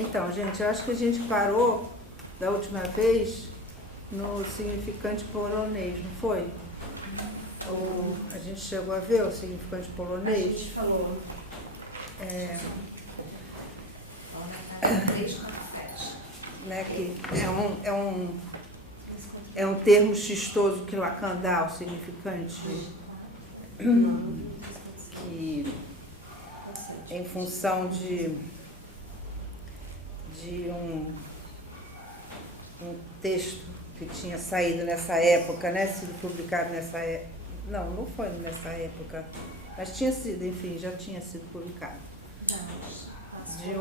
Então, gente, eu acho que a gente parou da última vez no significante polonês, não foi? Ou a gente chegou a ver o significante polonês? A gente falou. Né, que é um termo xistoso que Lacan dá ao significante, que em função de um texto que tinha saído nessa época, né, sido publicado nessa época, não foi nessa época, mas tinha sido, enfim, já tinha sido publicado, de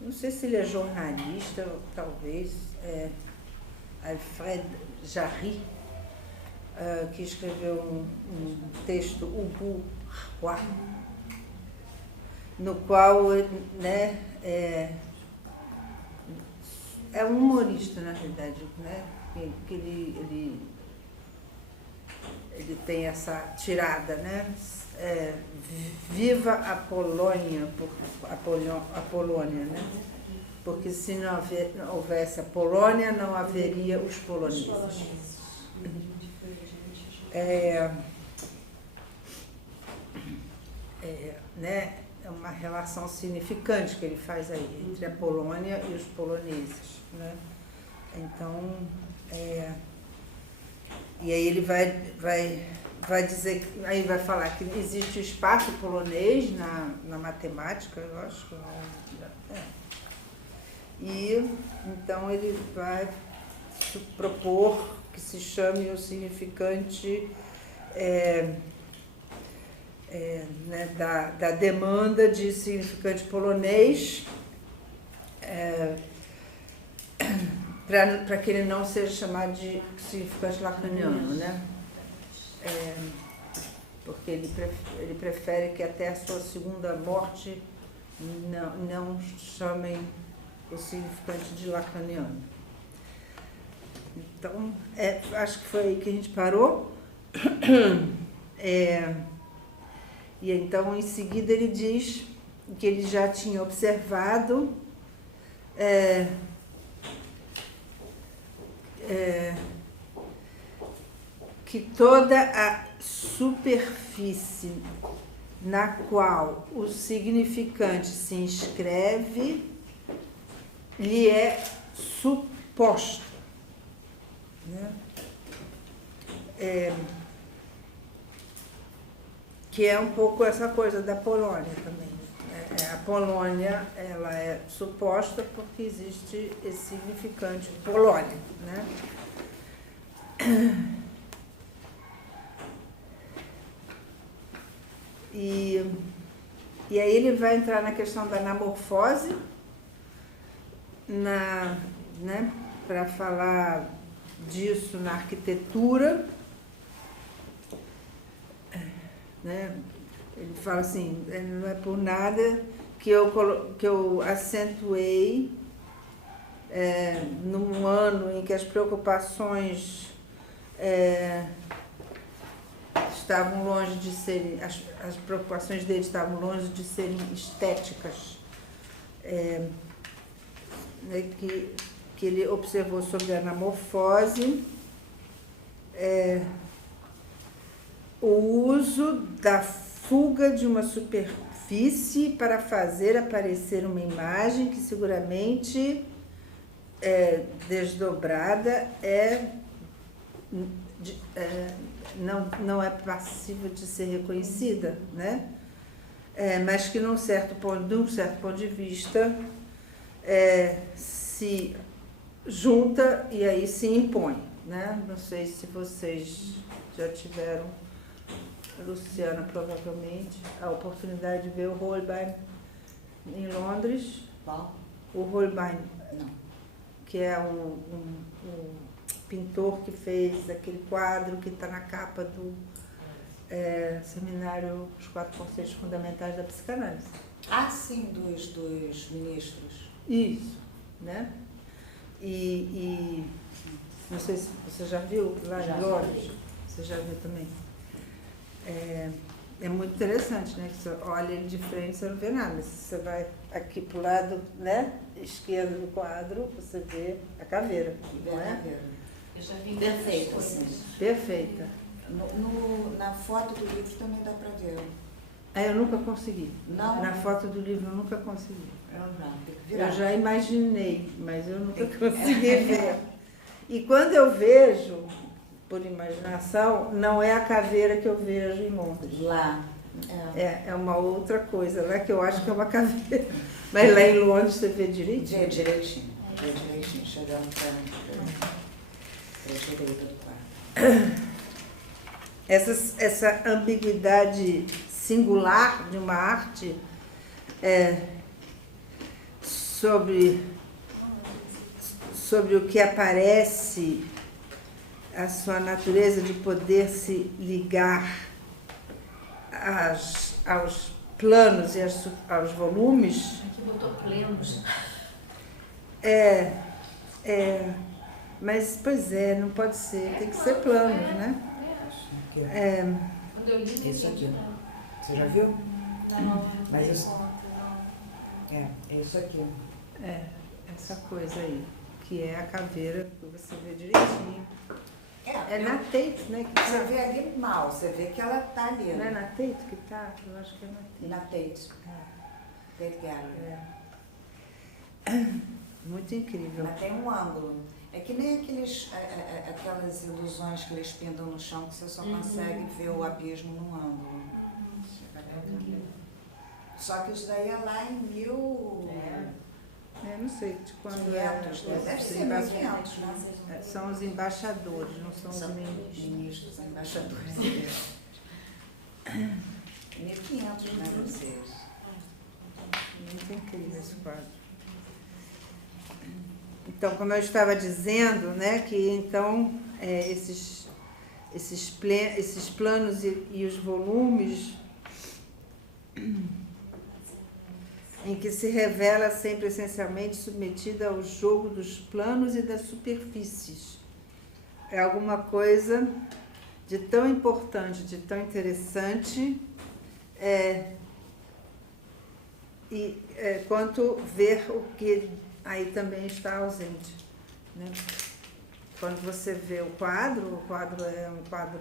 não sei se ele é jornalista, talvez, Alfred Jarry, que escreveu um texto, O Bourgeois, no qual, né, é um humorista, na realidade, né, que ele tem essa tirada, né, viva a Polônia, a Polônia, né, porque se não houvesse a Polônia, não haveria os poloneses. Né, é uma relação significante que ele faz aí entre a Polônia e os poloneses, né? Então, e aí ele vai dizer, aí vai falar que existe o espaço polonês na matemática, eu acho. E então ele vai propor que se chame o significante né, da demanda de significante polonês, para que ele não seja chamado de significante lacaniano, né? Porque ele prefere que até a sua segunda morte não chamem o significante de lacaniano. Então, acho que foi aí que a gente parou. E então, em seguida, ele diz que ele já tinha observado que toda a superfície na qual o significante se inscreve lhe é suposta, né? Que é um pouco essa coisa da Polônia também. A Polônia, ela é suposta porque existe esse significante Polônia, né? E aí ele vai entrar na questão da anamorfose, né, para falar disso na arquitetura, né? Ele fala assim, não é por nada que eu acentuei num ano em que as preocupações estavam longe de serem, as preocupações dele estavam longe de serem estéticas, né, que ele observou sobre a anamorfose, o uso da fuga de uma superfície para fazer aparecer uma imagem que seguramente desdobrada não é passível de ser reconhecida, né? Mas que de um certo ponto de vista se junta e aí se impõe, né? Não sei se vocês já tiveram, Luciana provavelmente, a oportunidade de ver o Holbein em Londres. Qual? O Holbein, Não. que é um pintor que fez aquele quadro que está na capa do seminário Os 4 Conceitos Fundamentais da Psicanálise. Ah, sim, dos ministros. Isso, né? E não sei se você já viu lá em Londres, você já viu também. É muito interessante, né? Que você olha ele de frente, você não vê nada. Mas se você vai aqui pro lado, né, esquerdo do quadro, você vê a caveira, não é? Eu já vi perfeita, assim. Perfeita. Na foto do livro também dá para ver. Eu nunca consegui. Não? Na foto do livro eu nunca consegui. Eu não, tem que virar. Eu já imaginei, mas eu nunca consegui ver. E quando eu vejo, por imaginação, não é a caveira que eu vejo em Londres. Lá. É uma outra coisa, lá que eu acho que é uma caveira. Mas lá em Londres você vê direitinho? Vê direitinho. Vê direitinho, chegando para a direita do quarto. Essa ambiguidade singular de uma arte sobre o que aparece, a sua natureza de poder se ligar aos planos e aos volumes. Aqui botou plenos. Mas, pois não pode ser, tem que ser planos, né? Quando eu li, Isso aqui. não. Você já viu? Não, Mas não isso- conta, não. É isso aqui. Essa coisa aí, que é a caveira que você vê direitinho. É na Tate, né? Que Você tá. vê ali mal, você vê que ela está ali. Não é na Tate que tá? Eu acho que é na Tate. Na Tate. Tate Gallery. Muito incrível. Ela tem um ângulo. É que nem aquelas ilusões que eles pintam no chão que você só consegue ver o abismo num ângulo. Só que isso daí é lá em 1500, Não sei de quando deve ser 1500, né? São os embaixadores, não são os ministros. Ministros, embaixadores. 1500, né, vocês? Muito incrível esse quadro. Então, como eu estava dizendo, né, que então esses planos e os volumes em que se revela sempre essencialmente submetida ao jogo dos planos e das superfícies. É alguma coisa de tão importante, de tão interessante, quanto ver o que aí também está ausente, né? Quando você vê o quadro é um quadro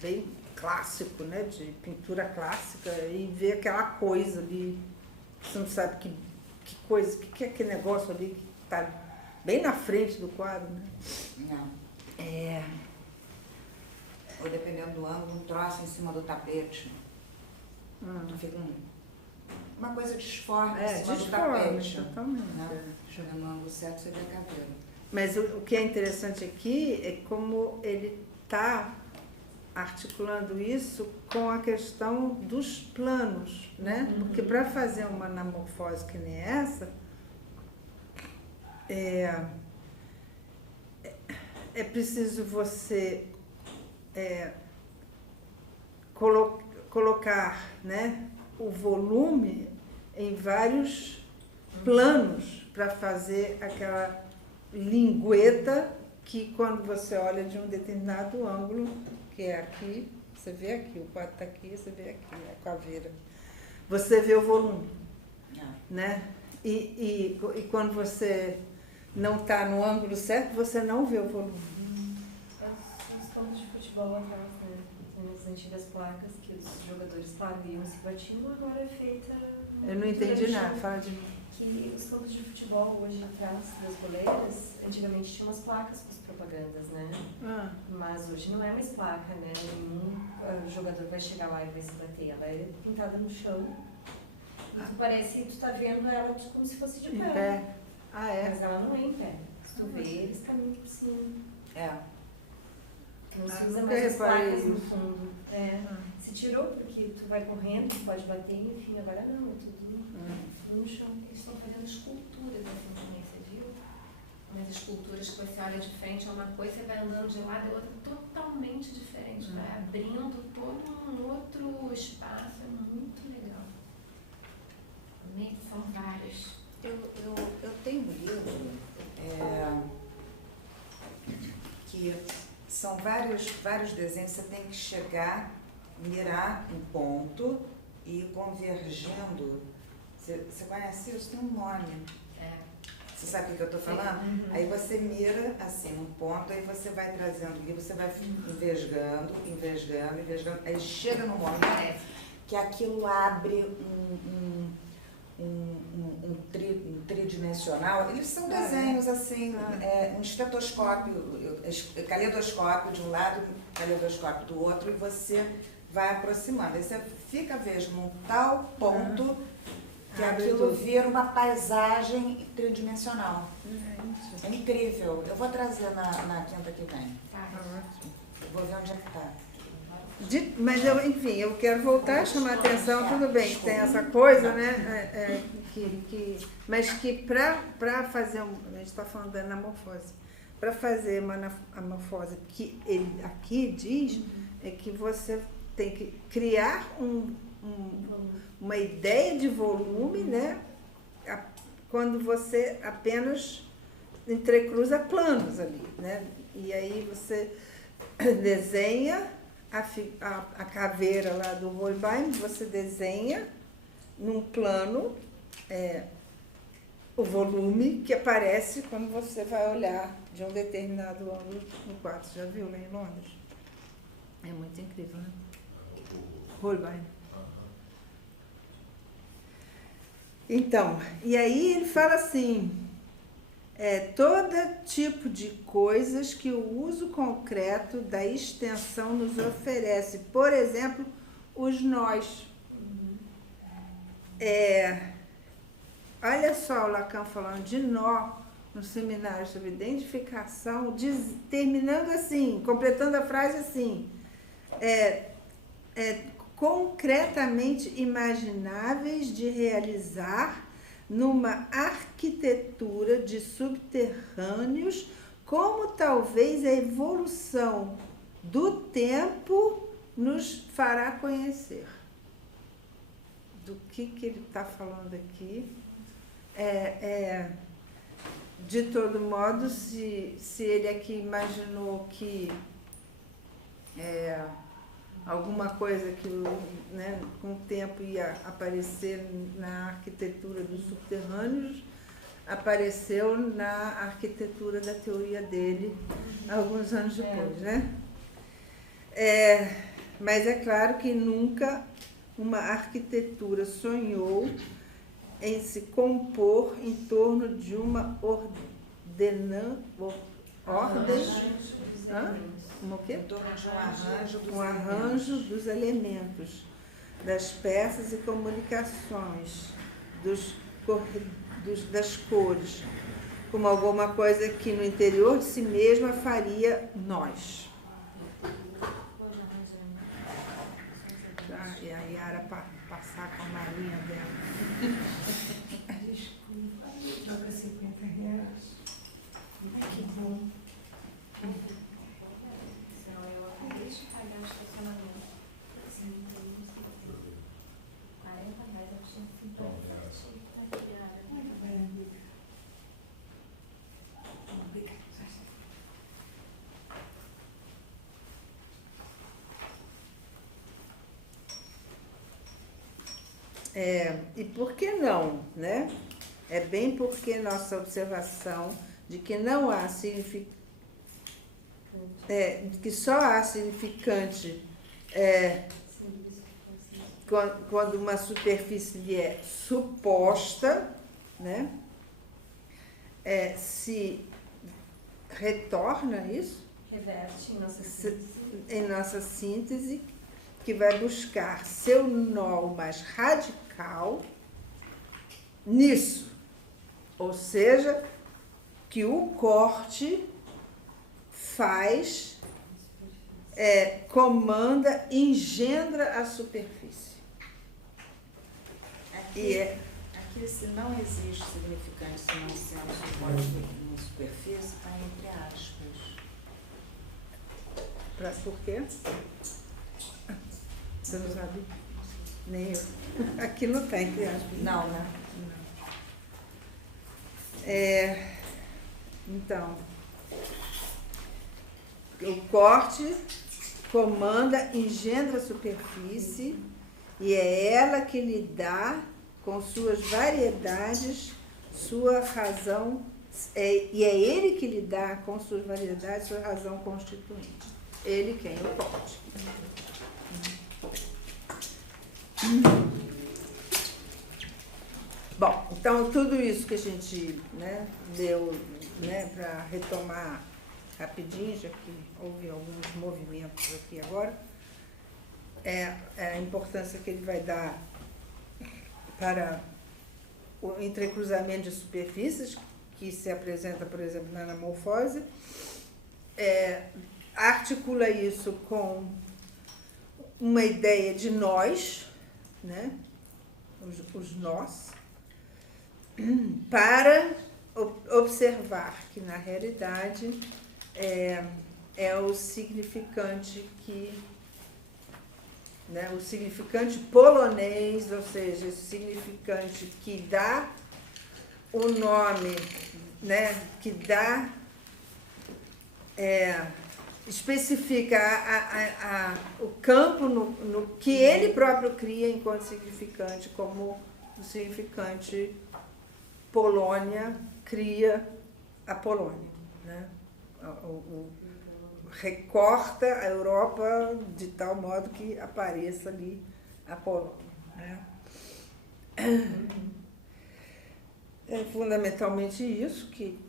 bem clássico, né? De pintura clássica, e vê aquela coisa ali, você não sabe que coisa, que é aquele negócio ali que está bem na frente do quadro, né? Não. Ou dependendo do ângulo, um troço em cima do tapete. Fica uma coisa disforme em cima do tapete. Totalmente. Né? Chegando no ângulo certo, você vê a caveira. Mas o que é interessante aqui é como ele está articulando isso com a questão dos planos, né? Porque para fazer uma anamorfose que nem essa, é preciso você colocar, né, o volume em vários planos para fazer aquela lingueta que, quando você olha de um determinado ângulo, que é aqui, você vê aqui, o quadro está aqui, você vê aqui, a caveira. Você vê o volume, né? E quando você não está no ângulo certo, você não vê o volume. Os campos de futebol atrás, né? Tem as antigas placas que os jogadores pagam se batiam, agora é feita... Eu não entendi nada, fala de mim. Que os campos de futebol hoje atrás das goleiras, antigamente tinham umas placas com as propagandas, né? Mas hoje não é mais placa, né? Nenhum jogador vai chegar lá e vai se bater. Ela é pintada no chão. E tu parece que tu tá vendo ela como se fosse de pé. Mas ela não é em pé. Se tu vê, eles caminham por cima. Não se usa mais as placas no fundo. Se tirou porque tu vai correndo, tu pode bater, enfim, agora não, é tudo no chão. Eles estão fazendo esculturas assim também, você viu? Mas esculturas que você olha de frente é uma coisa, você vai andando de lado é outra totalmente diferente. Vai abrindo todo um outro espaço, é muito legal. Também são várias. Eu tenho um livro que são vários desenhos, você tem que chegar mirar um ponto e ir convergindo. Você conhece isso? Tem um nome. Você sabe o que eu estou falando? Aí você mira assim um ponto, aí você vai trazendo, e você vai envesgando, aí chega no momento que aquilo abre um tridimensional. Eles são desenhos assim, um estetoscópio, caleidoscópio de um lado, caleidoscópio do outro, e você vai aproximando. Aí você fica, veja, num tal ponto que aquilo vira uma paisagem tridimensional. É incrível. Eu vou trazer na quinta que vem. Vou ver onde é que está. Mas, enfim, eu quero voltar a chamar a atenção, tudo bem, que tem essa coisa, né? Mas que para fazer, a gente está falando da anamorfose, para fazer uma anamorfose, que ele aqui diz, é que você tem que criar uma ideia de volume, né? Quando você apenas entrecruza planos ali, né? E aí você desenha a caveira lá do Holbein, você desenha num plano o volume que aparece quando você vai olhar de um determinado ângulo no quadro. Você já viu lá em Londres? É muito incrível, né? Holbein. Então, e aí ele fala assim, todo tipo de coisas que o uso concreto da extensão nos oferece. Por exemplo, os nós. Olha só o Lacan falando de nó no seminário sobre identificação, terminando assim, completando a frase assim, concretamente imagináveis de realizar numa arquitetura de subterrâneos, como talvez a evolução do tempo nos fará conhecer. Do que ele está falando aqui? De todo modo, se ele aqui imaginou que alguma coisa que, né, com o tempo ia aparecer na arquitetura dos subterrâneos, apareceu na arquitetura da teoria dele alguns anos depois, né? Mas é claro que nunca uma arquitetura sonhou em se compor em torno de uma ordem. O quê? Em torno de um arranjo dos elementos, das peças e comunicações, das cores, como alguma coisa que no interior de si mesma faria nós. E a Yara passar com a malinha dela. Desculpa, joga R$50. Que bom. Deixa eu pagar o estacionamento. Sim, tem 40 reais, eu tinha 50. E por que não, né? É bem porque nossa observação de que não há que só há significante quando uma superfície lhe é suposta, né? Se retorna isso? Reverte em nossa síntese. Em nossa síntese, que vai buscar seu nó mais radical nisso. Ou seja, que o corte faz, comanda, engendra a superfície. Aqui, se não existe significante, se não sendo suposto em superfície, está entre aspas. Por quê? Você não sabe? Nem eu. Aqui não tem entre aspas. Não, né? Então, o corte comanda, engendra a superfície, e é ela que lhe dá, com suas variedades, sua razão, e é ele que lhe dá, com suas variedades, sua razão constituinte. Ele quem o pode. Bom, então tudo isso que a gente, né, deu, né, para retomar rapidinho, já que houve alguns movimentos aqui agora, é a importância que ele vai dar para o entrecruzamento de superfícies, que se apresenta, por exemplo, na anamorfose, articula isso com uma ideia de nós, né, os nós, para observar que, na realidade, é o significante que, né, o significante polonês, ou seja, esse significante que dá o nome, né, que dá, especifica o campo no que ele próprio cria enquanto significante, como o significante Polônia cria a Polônia, né? Recorta a Europa de tal modo que apareça ali a Polônia, né? É fundamentalmente isso que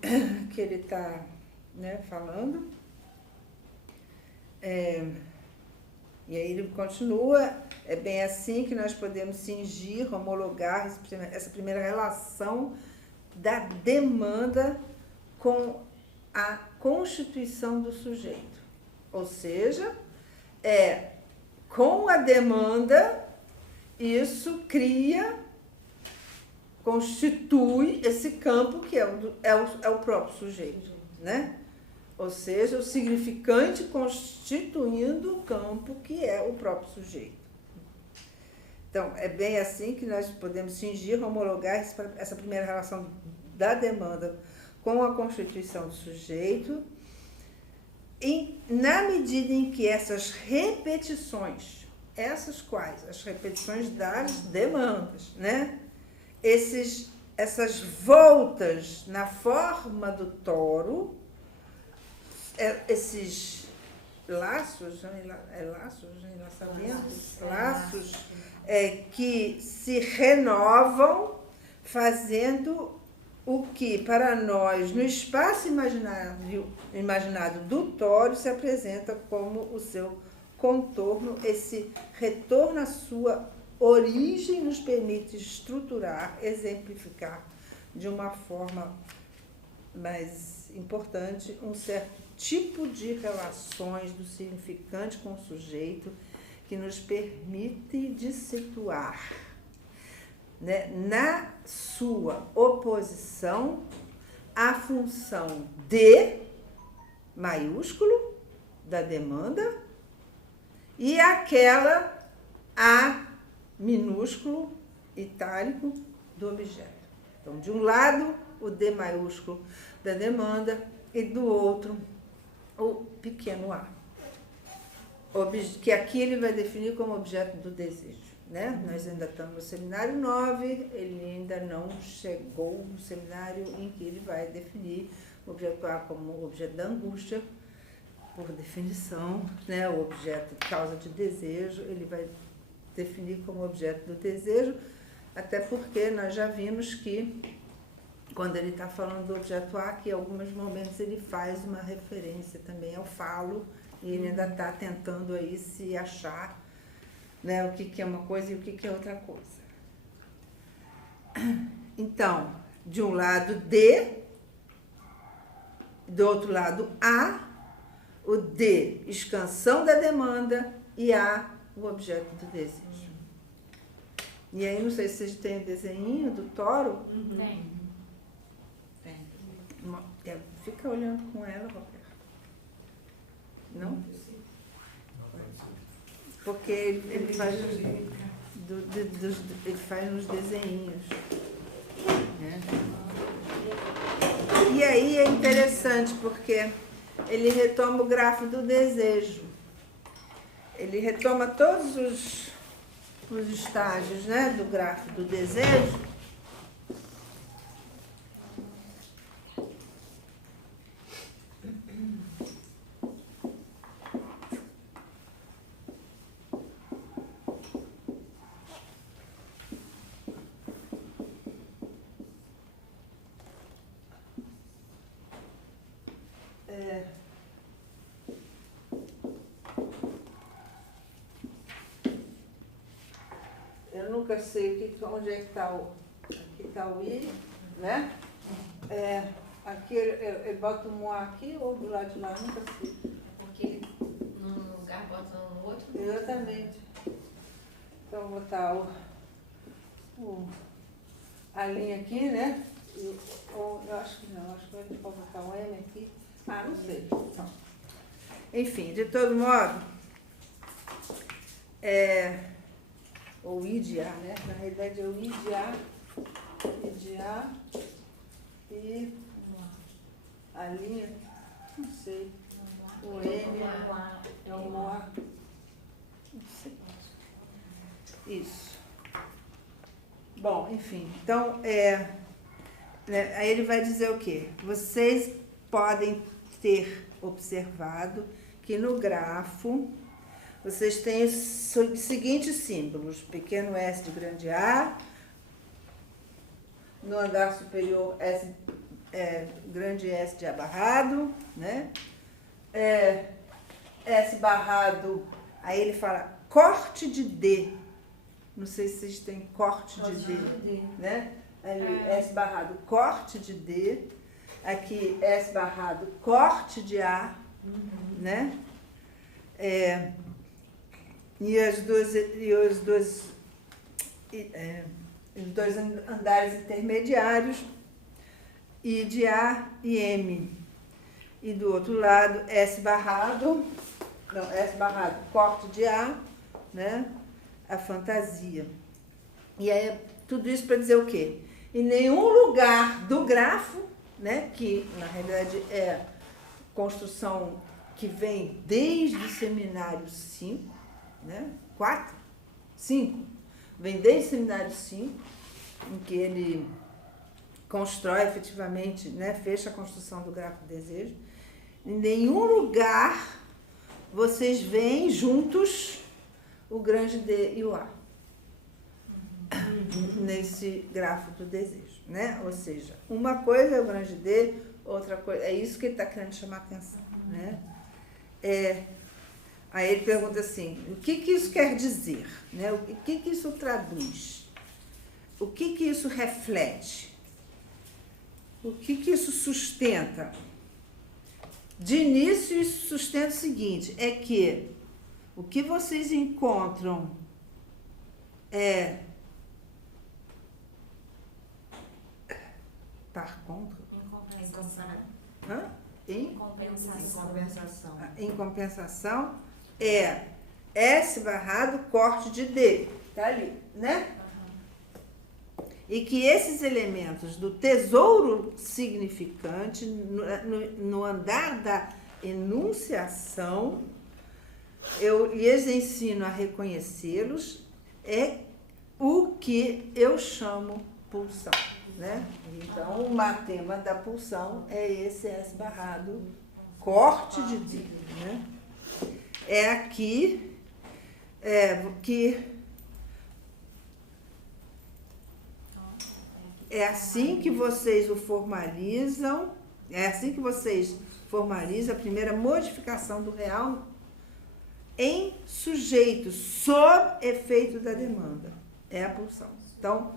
ele está, né, falando. E aí ele continua, é bem assim que nós podemos cingir, homologar essa primeira relação da demanda com a constituição do sujeito. Ou seja, com a demanda, isso cria, constitui esse campo que é o próprio sujeito, né? Ou seja, o significante constituindo o campo que é o próprio sujeito. Então, é bem assim que nós podemos cingir, homologar essa primeira relação da demanda com a constituição do sujeito, na medida em que essas repetições, essas quais? As repetições das demandas, né? Essas voltas na forma do toro, esses laços, laços que se renovam, fazendo o que, para nós, no espaço imaginado do toro, se apresenta como o seu contorno. Esse retorno à sua origem nos permite estruturar, exemplificar de uma forma mais importante um certo tipo de relações do significante com o sujeito que nos permite de situar, né, na sua oposição à função D maiúsculo da demanda e aquela A minúsculo itálico do objeto. Então, de um lado, o D maiúsculo da demanda e do outro, o pequeno a, que aqui ele vai definir como objeto do desejo, né? Nós ainda estamos no seminário 9, ele ainda não chegou no seminário em que ele vai definir o objeto A como objeto da angústia, por definição, né? O objeto causa de desejo, ele vai definir como objeto do desejo, até porque nós já vimos que quando ele está falando do objeto A, que em alguns momentos ele faz uma referência também ao falo, e ele ainda está tentando aí se achar, né, o que é uma coisa e o que é outra coisa. Então, de um lado D, do outro lado A, o D, expansão da demanda, e A, o objeto do desejo. E aí, não sei se vocês têm o desenho do toro. Tem. Fica olhando com ela, Roberto. Não? Porque ele faz ele faz uns desenhinhos, né? E aí é interessante porque ele retoma o grafo do desejo. ele retoma todos os estágios, né, do grafo do desejo. Eu nunca sei onde é que está aqui está o I, né? Aqui ele bota o moá aqui ou do lado de lá, nunca sei. Porque ele num lugar bota no outro. Exatamente. Então vou botar a linha aqui, né? Eu acho que não, acho que eu vou botar um M aqui. Ah, não sei. Então, enfim, de todo modo, ou I de A, né? Na realidade é o I de A e a linha, não sei, o M é o moá, não sei. Isso. Bom, enfim, então, né, aí ele vai dizer o quê? Vocês podem ter observado que no grafo vocês têm os seguintes símbolos: pequeno S de grande A, no andar superior grande S de A barrado, né? S barrado, aí ele fala corte de D. Não sei se vocês têm corte de D, né? Ali, S barrado, corte de D. Aqui, S barrado, corte de A, né? E os dois andares intermediários, I de A e M. E do outro lado, S barrado, corte de A, né? A fantasia. E aí, tudo isso para dizer o quê? Em nenhum lugar do grafo, né, que na realidade é construção que vem desde o seminário 5, né, 4, 5, vem desde o seminário 5, em que ele constrói efetivamente, né, fecha a construção do grafo do desejo. Em nenhum lugar vocês veem juntos o grande D e o A nesse grafo do desejo, né? Ou seja, uma coisa é o grande D, outra coisa, é isso que ele está querendo chamar a atenção, né? Aí ele pergunta assim, o que isso quer dizer, né? O que isso traduz? O que isso reflete? O que isso sustenta? De início, isso sustenta o seguinte, é que o que vocês encontram par contra? Em compensação é S barrado corte de D. Tá ali, né? E que esses elementos do tesouro significante, no andar da enunciação, eu lhes ensino a reconhecê-los, é o que eu chamo pulsão, né? Então, o matema da pulsão é esse S barrado, corte de D, né? É aqui que é assim que vocês o formalizam, é assim que vocês formalizam a primeira modificação do real em sujeito, sob efeito da demanda. É a pulsão. Então,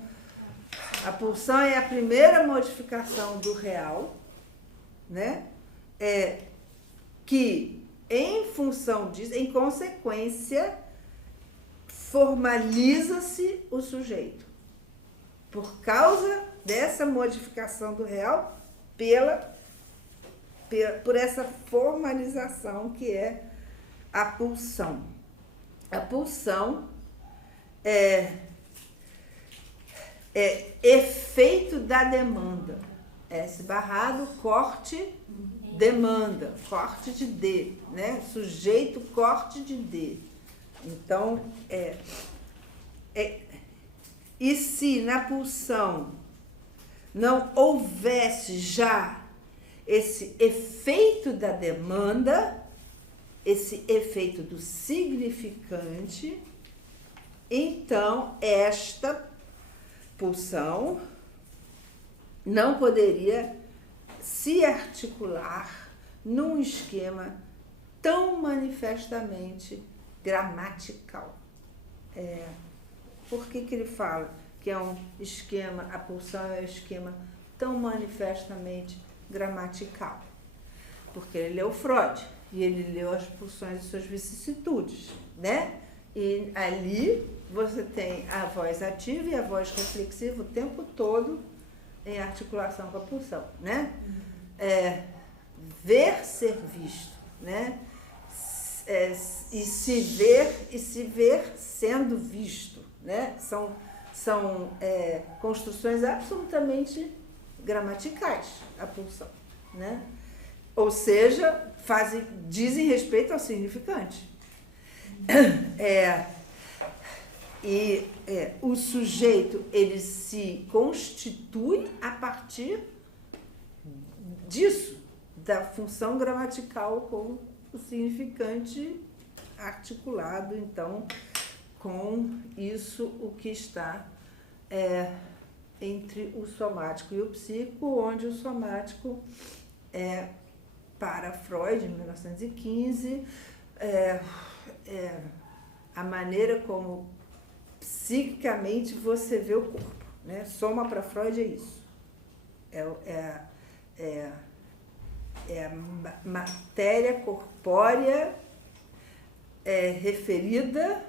a pulsão é a primeira modificação do real, né? Que, em função disso, em consequência, formaliza-se o sujeito. Por causa dessa modificação do real, por essa formalização que é a pulsão. A pulsão é efeito da demanda. S barrado, corte, demanda, corte de D, né? Sujeito, corte de D. Então, e se na pulsão não houvesse já esse efeito da demanda, esse efeito do significante, então esta pulsão não poderia se articular num esquema tão manifestamente gramatical. Por que ele fala que é um esquema, a pulsão é um esquema tão manifestamente gramatical? Porque ele leu Freud e ele leu as pulsões e suas vicissitudes, né? E ali você tem a voz ativa e a voz reflexiva o tempo todo em articulação com a pulsão, né? Ver, ser visto, né? E se ver sendo visto, né? São construções absolutamente gramaticais, a pulsão, né? Ou seja, dizem respeito ao significante. O sujeito, ele se constitui a partir disso, da função gramatical com o significante articulado, então, com isso o que está entre o somático e o psíquico, onde o somático para Freud, em 1915, a maneira como psiquicamente você vê o corpo, né? Soma para Freud é isso. É a matéria corpórea referida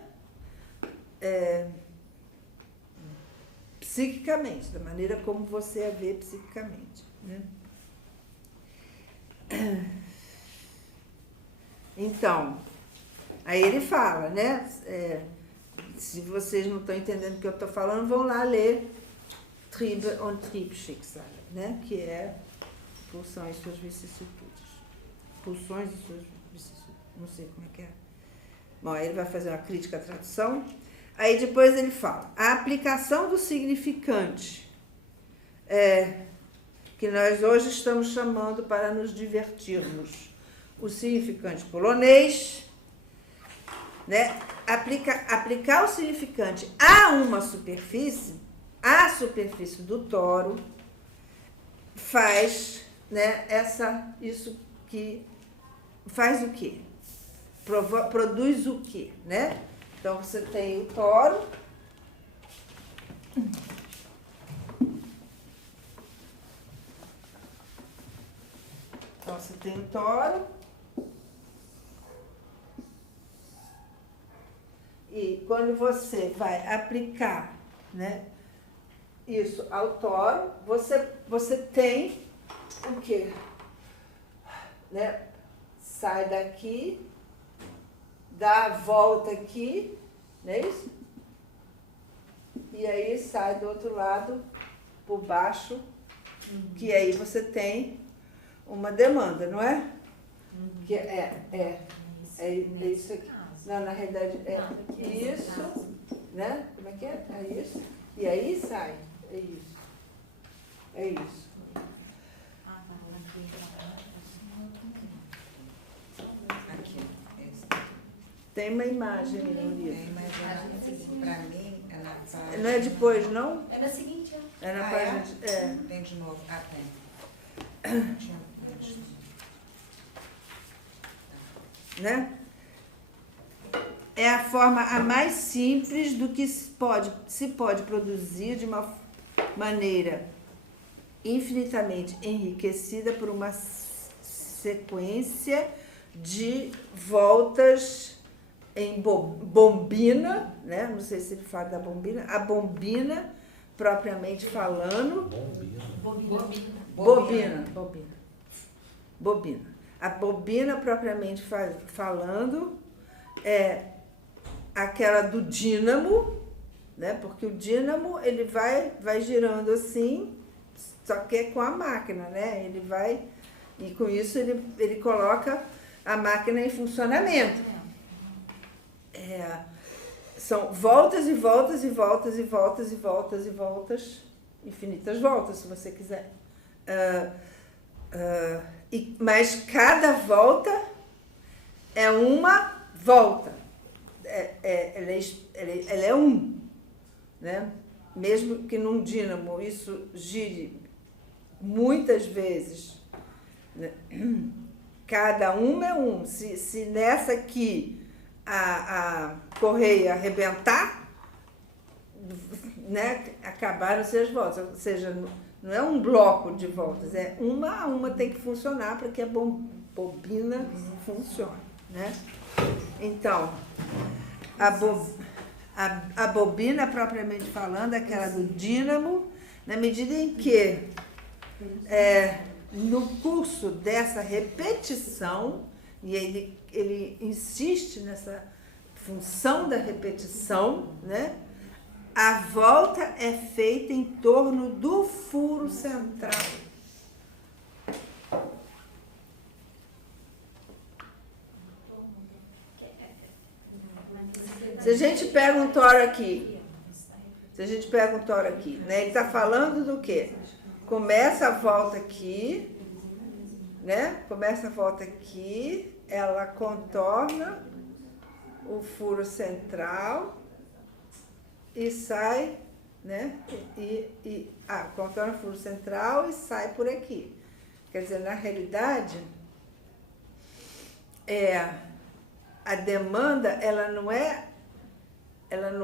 psiquicamente, da maneira como você a vê psiquicamente, né? Então, aí ele fala, né? Se vocês não estão entendendo o que eu estou falando, vão lá ler Triebe und Triebschicksal, né? Que é pulsão e suas vicissitudes. Pulsões e suas vicissitudes. Não sei como é que é. Bom, aí ele vai fazer uma crítica à tradução. Aí depois ele fala, a aplicação do significante, que nós hoje estamos chamando para nos divertirmos, o significante polonês, né? Aplicar o significante a uma superfície, a superfície do toro, faz, né, isso que faz o quê? Produz o quê, né? Então você tem o toro, e quando você vai aplicar, né, isso ao toro, você tem o quê? Né? Sai daqui, dá a volta aqui, não é isso? E aí sai do outro lado, por baixo, que aí você tem uma demanda, não é? Que é isso aqui. Não, na realidade é isso, né? Como é que é? É isso. E aí sai. É isso. É isso. Aqui, tem uma imagem aí no livro. Para mim, é na página... Não é depois, não? É na seguinte, ó. É na página... Tem de novo. Tem. Né? É a forma a mais simples do que se pode produzir de uma maneira infinitamente enriquecida por uma sequência de voltas em bombina, né? Não sei se ele fala da bombina, a bombina propriamente falando. Bobina. A bobina propriamente falando é aquela do dínamo, né? Porque o dínamo ele vai girando assim, só que é com a máquina, né? Ele vai e com isso ele coloca a máquina em funcionamento. são voltas e voltas e voltas e voltas e voltas e voltas, infinitas voltas, se você quiser. Mas cada volta é uma volta. Ela é um, né? Mesmo que num dínamo isso gire muitas vezes, né? Cada uma é um. Se nessa aqui a correia arrebentar, né, acabaram-se as voltas. Ou seja, não é um bloco de voltas, é uma a uma tem que funcionar para que a bobina funcione, né? Então, a bobina, propriamente falando, aquela do dínamo, na medida em que, no curso dessa repetição, e ele insiste nessa função da repetição, né? A volta é feita em torno do furo central. Se a gente pega um tóro aqui, né? Ele está falando do quê? Começa a volta aqui, né? Começa a volta aqui, ela contorna o furo central e sai, né? Contorna o furo central e sai por aqui. Quer dizer, na realidade, a demanda, ela não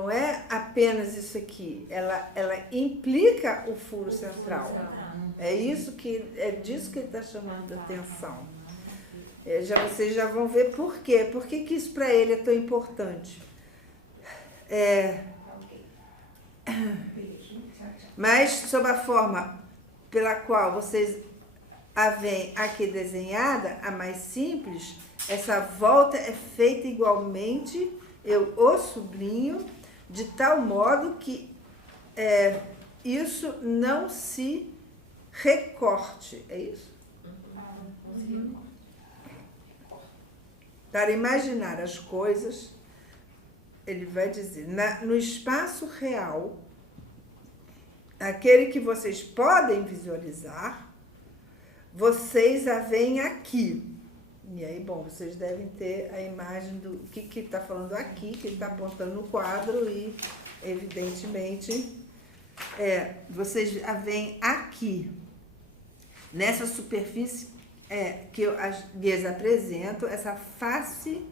é apenas isso aqui, ela implica o furo central. É disso que ele está chamando a atenção. Vocês já vão ver por quê. Por que isso para ele é tão importante? Mas, sob a forma pela qual vocês a veem aqui desenhada, a mais simples, essa volta é feita igualmente, eu o sublinho, de tal modo que isso não se recorte. É isso? Para imaginar as coisas, ele vai dizer, no espaço real, aquele que vocês podem visualizar, vocês a veem aqui. E aí, bom, vocês devem ter a imagem do que está falando aqui, que ele está apontando no quadro e, evidentemente, vocês a veem aqui, nessa superfície que eu lhes apresento, essa face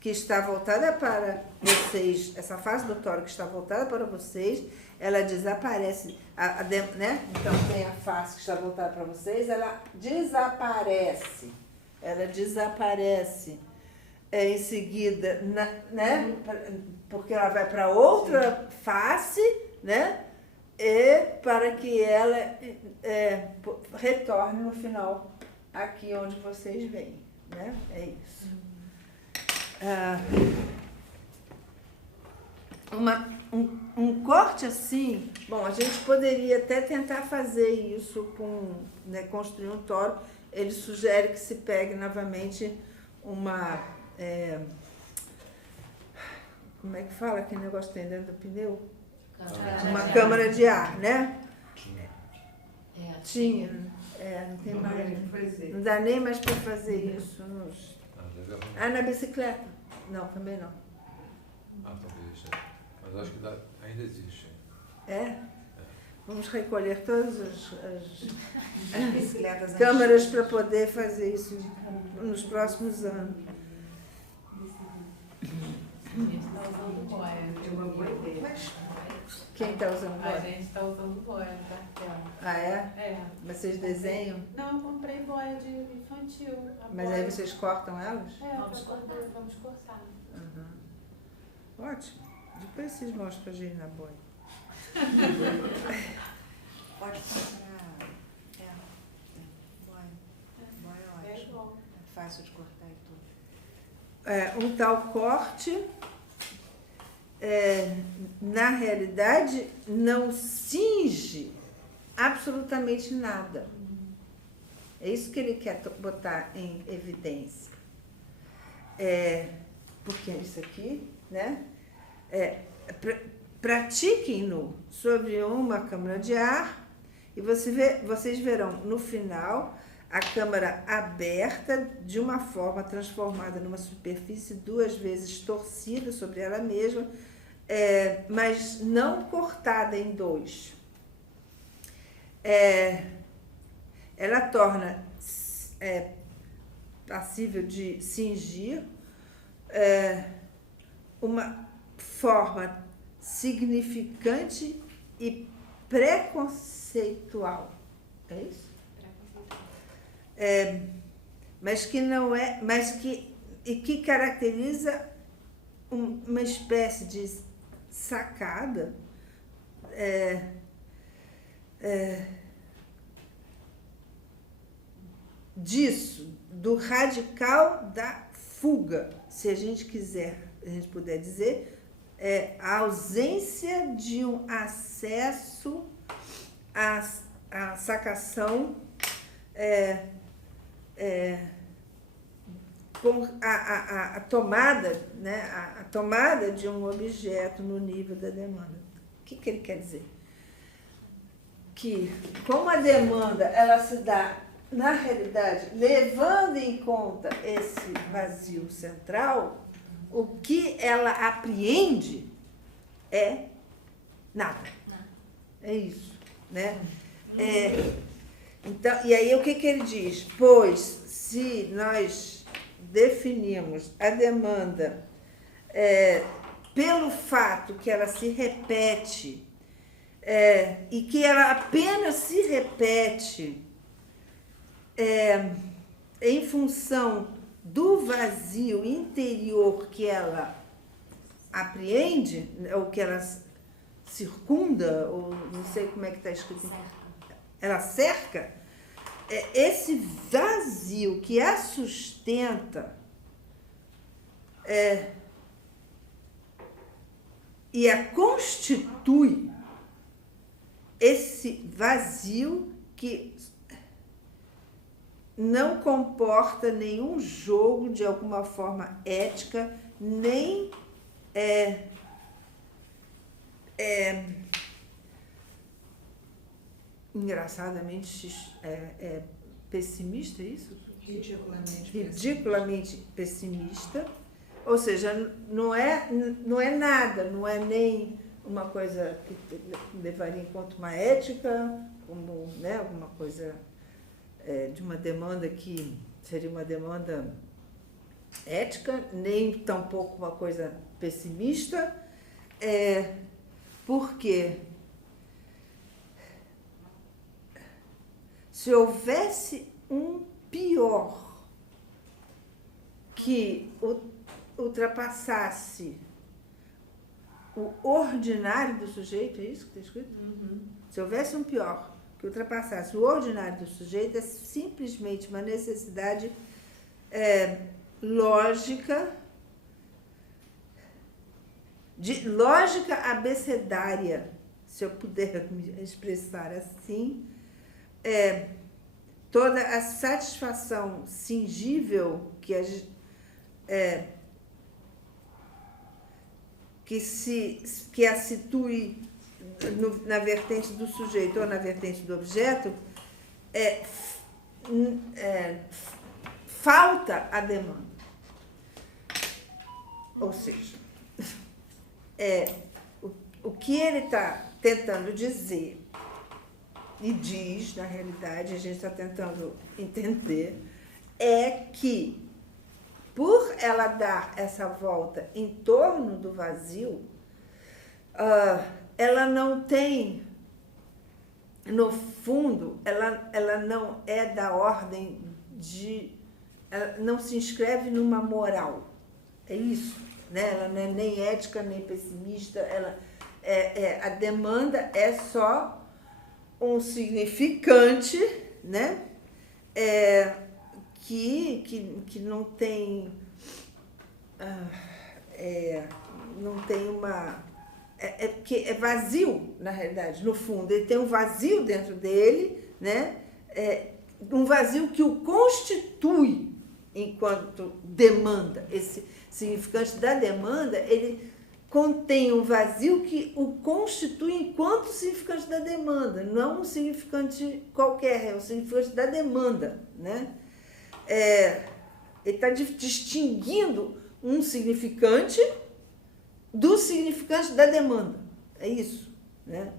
que está voltada para vocês, essa face do tórax que está voltada para vocês, ela desaparece, né? Então tem a face que está voltada para vocês, ela desaparece em seguida, né? Porque ela vai para outra face, né? E para que ela retorne no final aqui onde vocês veem, né? É isso. Um corte assim, bom, a gente poderia até tentar fazer isso construir um toro. Ele sugere que se pegue novamente uma, como é que fala aquele negócio que tem dentro do pneu? Uma câmara de ar, né? Tinha. Não tem mais. Não dá nem mais para fazer isso. Na bicicleta? Não, também não. Talvez. Mas acho que ainda existe. Vamos recolher todas as bicicletas, câmaras para poder fazer isso nos próximos anos. A gente está usando boia. É uma boa ideia. Quem está usando boia? A gente está usando boia no cartel. É? Vocês desenham? Não, eu comprei boia de infantil. Mas aí vocês cortam elas? Vamos cortar. Ótimo. Depois vocês mostram pra gente na boia. Pode comprar. Boia é ótimo. É fácil de cortar e tudo. Um tal corte, na realidade, não cinge absolutamente nada. É isso que ele quer botar em evidência. porque é isso aqui, né? Pratiquem-no sobre uma câmara de ar e vocês verão no final a câmara aberta de uma forma transformada numa superfície 2 vezes torcida sobre ela mesma, mas não cortada em 2. Ela torna passível de cingir uma forma significante e preconceitual. É isso? Mas que não é, que caracteriza uma espécie de sacada disso, do radical da fuga, se a gente puder dizer, a ausência de um acesso à sacação com a tomada, né, a tomada de um objeto no nível da demanda. O que ele quer dizer? Que, como a demanda ela se dá, na realidade, levando em conta esse vazio central, o que ela apreende é nada. É isso, né? Então, e aí o que ele diz? Pois, se nós definimos a demanda pelo fato que ela se repete, e que ela apenas se repete em função do vazio interior que ela apreende, ou que ela circunda, ou não sei como é que está escrito. Ela cerca, esse vazio que a sustenta e a constitui, esse vazio que não comporta nenhum jogo de alguma forma ética, nem engraçadamente pessimista, é isso? Ridiculamente pessimista. Ou seja, não é nada, não é nem uma coisa que levaria em conta uma ética, como, né, alguma coisa de uma demanda que seria uma demanda ética, nem tampouco uma coisa pessimista, porque se houvesse um pior que ultrapassasse o ordinário do sujeito, é isso que está escrito? Uhum. Se houvesse um pior que ultrapassasse o ordinário do sujeito, é simplesmente uma necessidade lógica, de lógica abecedária, se eu puder me expressar assim, toda a satisfação cingível que a situe na vertente do sujeito ou na vertente do objeto, falta a demanda. Ou seja, o que ele está tentando dizer, e diz, na realidade, a gente está tentando entender, é que, por ela dar essa volta em torno do vazio, ela não tem, no fundo, ela não é da ordem ela não se inscreve numa moral. É isso, né? Ela não é nem ética, nem pessimista, a demanda é só um significante, né? Que não tem não tem uma que é vazio, na realidade, no fundo ele tem um vazio dentro dele, né? Um vazio que o constitui enquanto demanda, esse significante da demanda, ele contém um vazio que o constitui enquanto significante da demanda, não um significante qualquer, é o significante da demanda, né? Ele está distinguindo um significante do significante da demanda, é isso, né?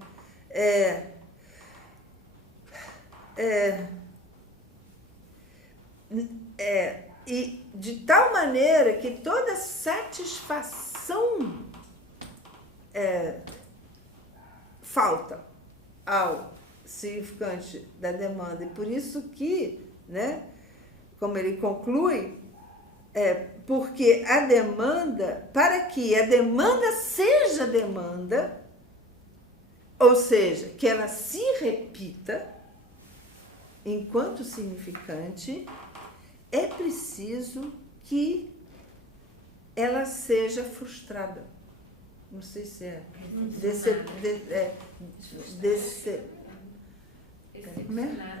E de tal maneira que toda satisfação falta ao significante da demanda. E por isso que, né, como ele conclui, porque a demanda, para que a demanda seja demanda, ou seja, que ela se repita enquanto significante, é preciso que ela seja frustrada. Não sei se é.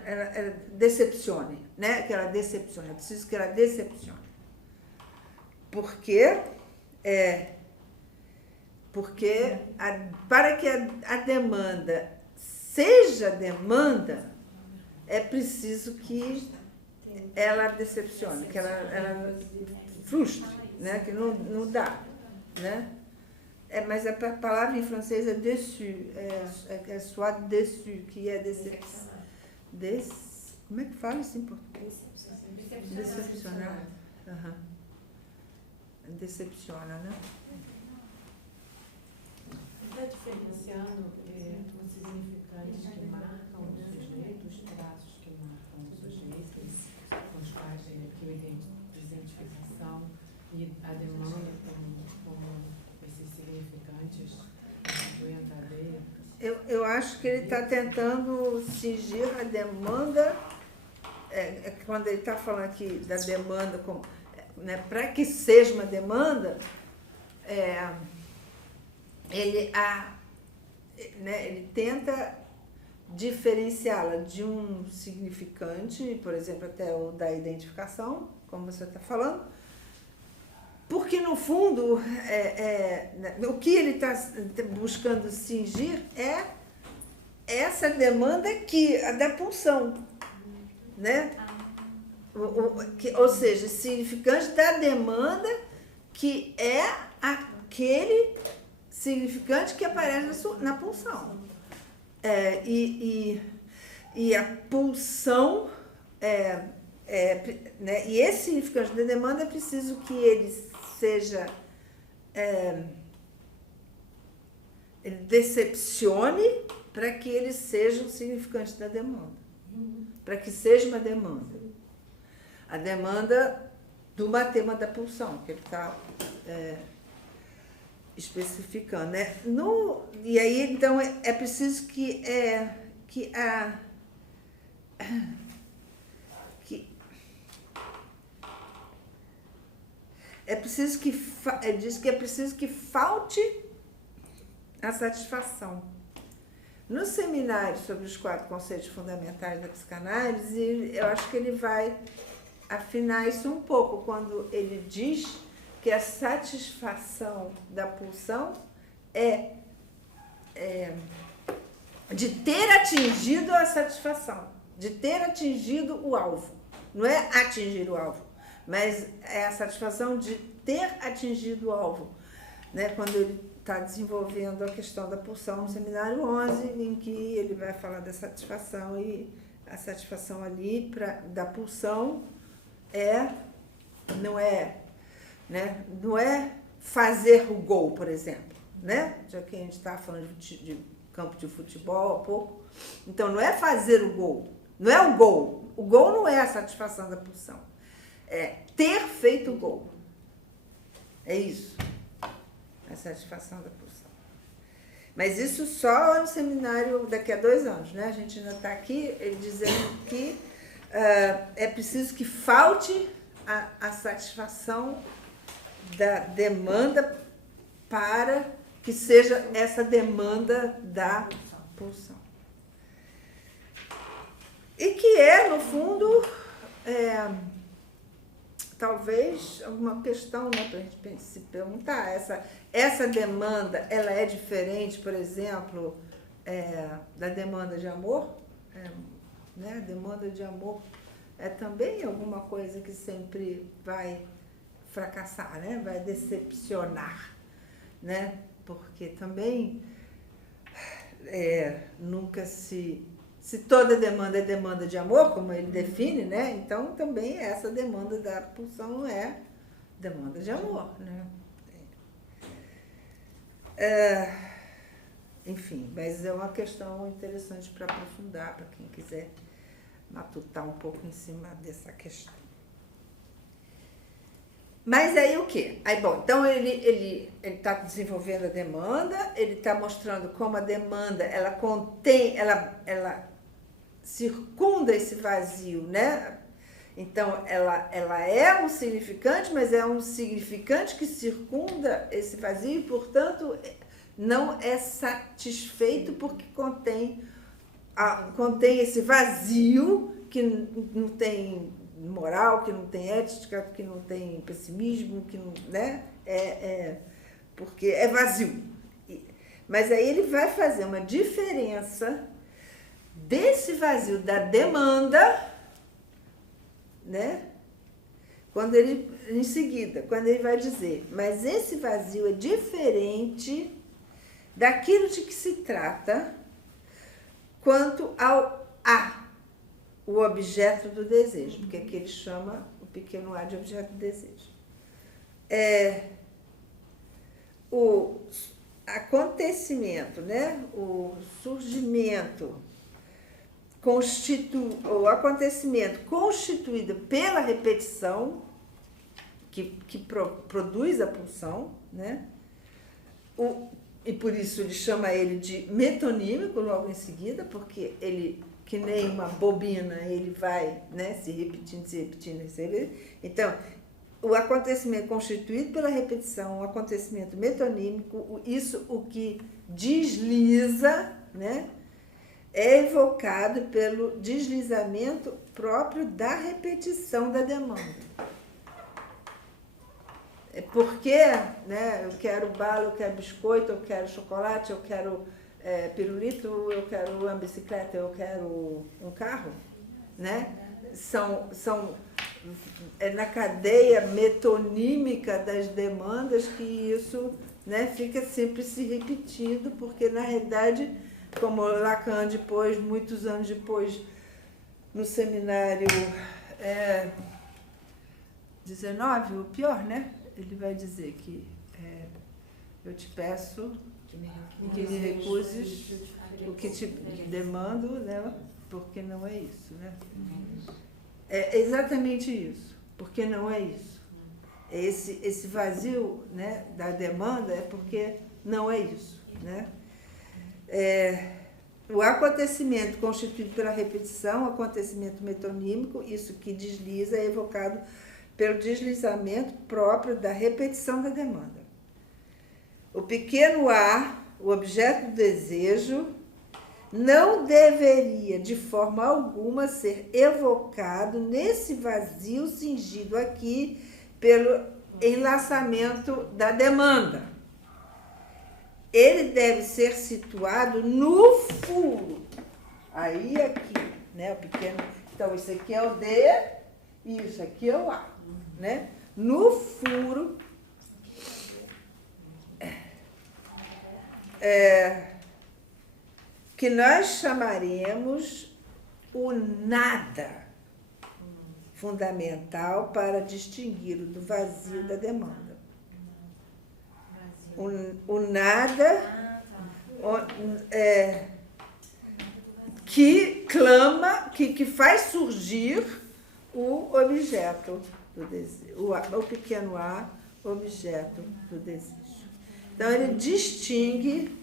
Ela decepcione, né? Que ela decepcione. É preciso que ela decepcione. Porque para que a demanda seja demanda, é preciso que ela decepcione, que ela frustre, né? Que não dá, né? Mas a palavra em francês é déçu, é soit déçu, que é decepção. Como é que fala isso em português? Decepcionar. Uhum. Decepciona, né? Está diferenciando os significantes que marcam o sujeito, os traços que marcam o sujeito, com os quais que identificação e a demanda como esses significantes constituem a cadeia? Eu acho que ele está tentando cingir a demanda, quando ele está falando aqui da demanda, né, para que seja uma demanda, ele tenta diferenciá-la de um significante, por exemplo, até o da identificação, como você está falando, porque, no fundo, o que ele está buscando cingir é essa demanda aqui, a da pulsão, né? Ou seja, significante da demanda, que é aquele significante que aparece na pulsão. E a pulsão, né? E esse significante da demanda é preciso que ele seja, ele decepcione para que ele seja um significante da demanda, para que seja uma demanda. A demanda do tema da pulsão, que ele está especificando, né? E aí, então, é preciso que ele diz que é preciso que falte a satisfação. No seminário sobre os 4 conceitos fundamentais da psicanálise, eu acho que ele vai afinar isso um pouco, quando ele diz que a satisfação da pulsão é de ter atingido a satisfação, de ter atingido o alvo. Não é atingir o alvo, mas é a satisfação de ter atingido o alvo, né? Quando ele está desenvolvendo a questão da pulsão no seminário 11, em que ele vai falar da satisfação, e a satisfação ali da pulsão não é fazer o gol, por exemplo, né? Já que a gente estava falando de campo de futebol há pouco. Então, não é fazer o gol, não é o gol. O gol não é a satisfação da pulsão. É ter feito o gol. É isso. A satisfação da pulsão. Mas isso só no seminário daqui a 2 anos, né? A gente ainda está aqui, ele dizendo que é preciso que falte a satisfação da demanda para que seja essa demanda da pulsão. E que no fundo, talvez alguma questão, né, para a gente se perguntar. Essa demanda, ela é diferente, por exemplo, da demanda de amor? Né? A demanda de amor é também alguma coisa que sempre vai fracassar, né? Vai decepcionar, né? Porque também nunca se toda demanda é demanda de amor, como ele define, né? Então também essa demanda da pulsão é demanda de amor, né? Enfim, mas é uma questão interessante para aprofundar, para quem quiser matutar um pouco em cima dessa questão. Mas aí o quê? Aí, bom, então ele está desenvolvendo a demanda, ele está mostrando como a demanda, ela contém, ela circunda esse vazio, né? Então, ela é um significante, mas é um significante que circunda esse vazio e, portanto, não é satisfeito porque contém esse vazio que não tem moral, que não tem ética, que não tem pessimismo, que não, né? Porque é vazio. Mas aí ele vai fazer uma diferença desse vazio da demanda, né? Em seguida, quando ele vai dizer, mas esse vazio é diferente daquilo de que se trata quanto ao o objeto do desejo, porque aqui ele chama o pequeno a de objeto do desejo. O acontecimento, né? O surgimento, o acontecimento constituído pela repetição, que produz a pulsão, né? E por isso ele chama ele de metonímico logo em seguida, porque ele, que nem uma bobina, ele vai, né, se repetindo. Então, o acontecimento constituído pela repetição, o acontecimento metonímico, isso o que desliza, né, é evocado pelo deslizamento próprio da repetição da demanda. É porque, né, eu quero bala, eu quero biscoito, eu quero chocolate, eu quero pirulito, eu quero uma bicicleta, eu quero um carro, né? É na cadeia metonímica das demandas que isso, né, fica sempre se repetindo, porque na realidade, como Lacan depois, muitos anos depois, no seminário 19, o pior, né? Ele vai dizer que eu te peço que me recuses o que te demando, né? Porque não é isso, né? É exatamente isso, porque não é isso. Esse vazio, né, da demanda é porque não é isso, né? O acontecimento constituído pela repetição, o acontecimento metonímico, isso que desliza, é evocado pelo deslizamento próprio da repetição da demanda. O pequeno a, o objeto do desejo, não deveria de forma alguma ser evocado nesse vazio cingido aqui pelo enlaçamento da demanda. Ele deve ser situado no furo. Aí aqui, né, o pequeno. Então, isso aqui é o D e isso aqui é o A, né? No furo que nós chamaremos o nada fundamental para distingui-lo do vazio da demanda. O nada que clama, que faz surgir o objeto do desejo, o pequeno a, objeto do desejo. Então, ele distingue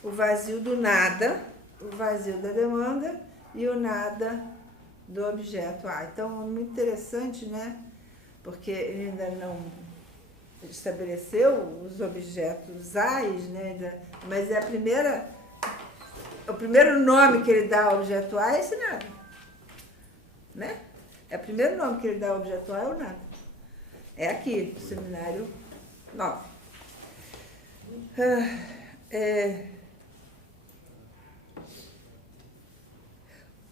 o vazio do nada, o vazio da demanda e o nada do objeto A. Então, é muito interessante, né? Porque ele ainda não estabeleceu os objetos A's, né? Mas o primeiro nome que ele dá ao objeto A é esse nada, né? O primeiro nome que ele dá ao objeto A é o nada. É aqui, seminário 9.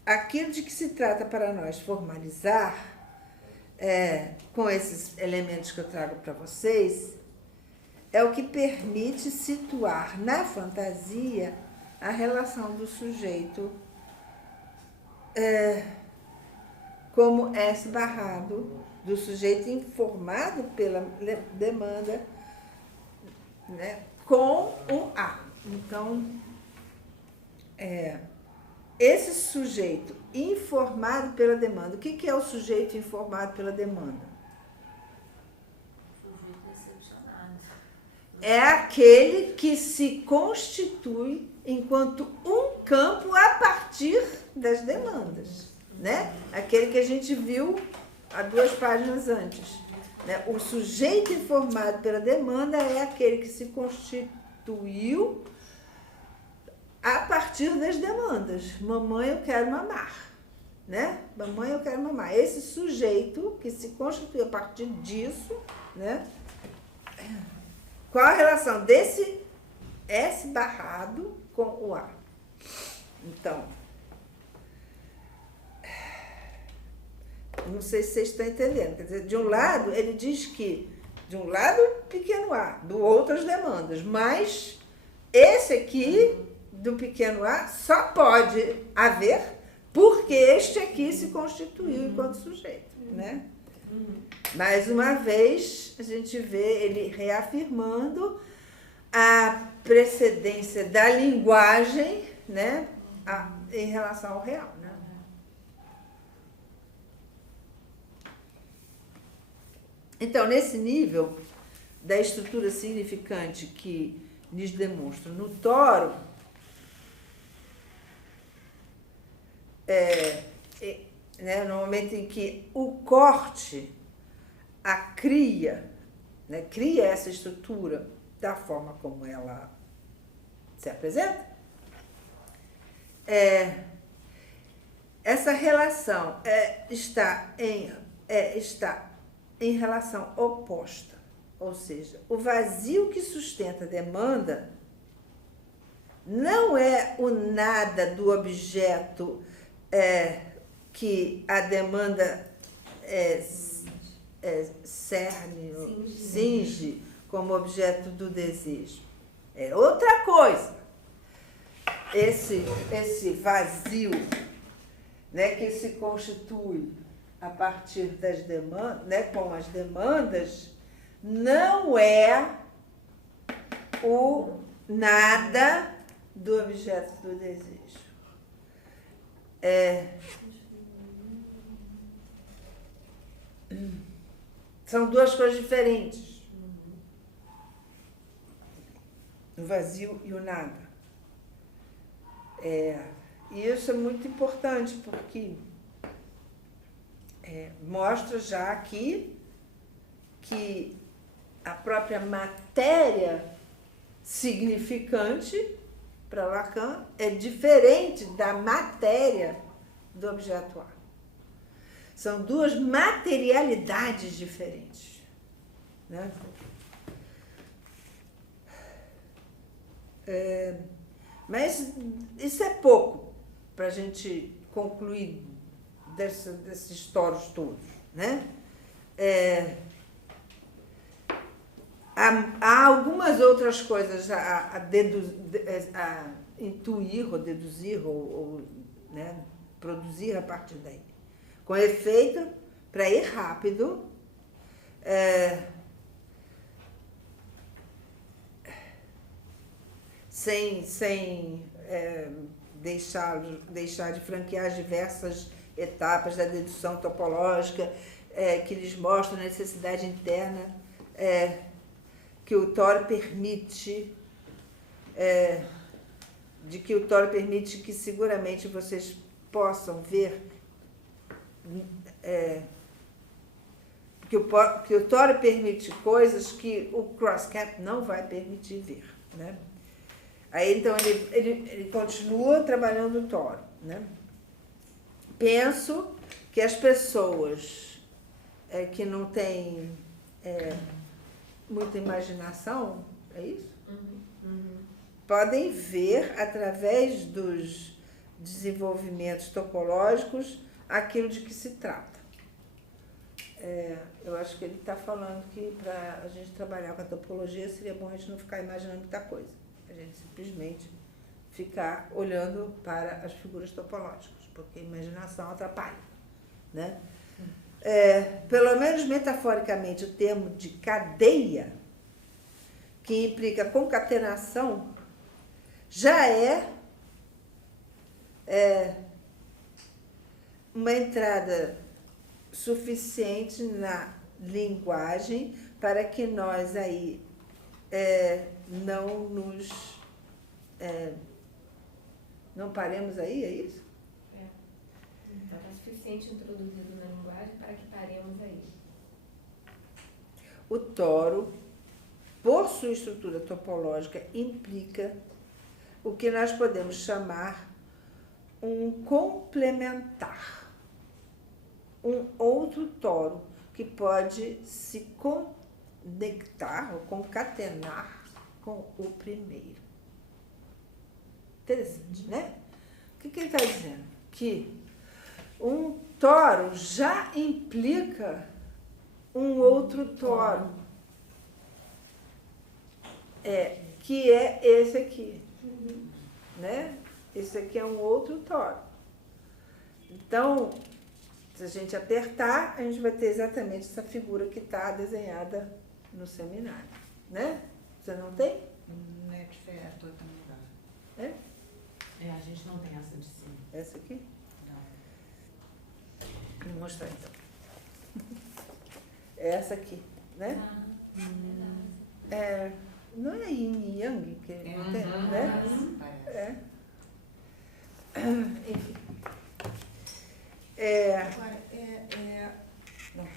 Aquilo de que se trata para nós formalizar, com esses elementos que eu trago para vocês, é o que permite situar na fantasia a relação do sujeito como S barrado, do sujeito informado pela demanda, né, com o A. Então, esse sujeito informado pela demanda, o que é o sujeito informado pela demanda? Sujeito decepcionado. É aquele que se constitui enquanto um campo a partir das demandas, né? Aquele que a gente viu há 2 páginas antes, né? O sujeito informado pela demanda é aquele que se constituiu a partir das demandas. Mamãe, eu quero mamar, né? Mamãe, eu quero mamar. Esse sujeito que se constitui a partir disso, né? Qual a relação desse S barrado com o A? Então, não sei se vocês estão entendendo. Quer dizer, de um lado, ele diz que, de um lado, pequeno A, do outro as demandas, mas esse aqui, do pequeno A, só pode haver porque este aqui se constituiu enquanto sujeito, né? Mais uma vez, a gente vê ele reafirmando a precedência da linguagem, né, em relação ao real, né? Então, nesse nível da estrutura significante que lhes demonstra no toro, né, no momento em que o corte a cria, né, cria essa estrutura da forma como ela se apresenta, essa relação está em relação oposta, ou seja, o vazio que sustenta a demanda não é o nada do objeto que a demanda cinge como objeto do desejo. É outra coisa. Esse vazio, né, que se constitui a partir das demandas, né, com as demandas, não é o nada do objeto do desejo. São 2 coisas diferentes. O vazio e o nada. E isso é muito importante, porque mostra já aqui que a própria matéria significante para Lacan é diferente da matéria do objeto A. São 2 materialidades diferentes, né? Mas isso é pouco para a gente concluir desses toros todos, né? Há algumas outras coisas a intuir ou deduzir ou né, produzir a partir daí. Com efeito, para ir rápido, sem deixar de franquear as diversas etapas da dedução topológica que lhes mostram a necessidade interna que o Toro permite, que seguramente vocês possam ver que o Toro permite coisas que o Crosscat não vai permitir ver, né? Aí, então, ele continua trabalhando o Toro, né? Penso que as pessoas que não têm muita imaginação, é isso? Podem ver, através dos desenvolvimentos topológicos, aquilo de que se trata. Eu acho que ele está falando que para a gente trabalhar com a topologia seria bom a gente não ficar imaginando muita coisa. A gente simplesmente ficar olhando para as figuras topológicas, porque a imaginação atrapalha, né? Pelo menos metaforicamente, o termo de cadeia, que implica concatenação, já é uma entrada suficiente na linguagem para que nós aí não paremos aí, é isso? Então, é suficiente introduzido na linguagem para que paremos aí. O toro, por sua estrutura topológica, implica o que nós podemos chamar um complementar, um outro toro que pode se conectar ou concatenar com o primeiro. Interessante, né? O que ele está dizendo? Que um toro já implica um outro toro, que é esse aqui, né? Esse aqui é um outro toro. Então, se a gente apertar, a gente vai ter exatamente essa figura que está desenhada no seminário, né? Você não tem? Não é diferente, estou também. A gente não tem essa de cima. Essa aqui? Não. Vou mostrar então. É essa aqui, né? Não é yin e yang que tem, né? Parece. Enfim. Agora, não.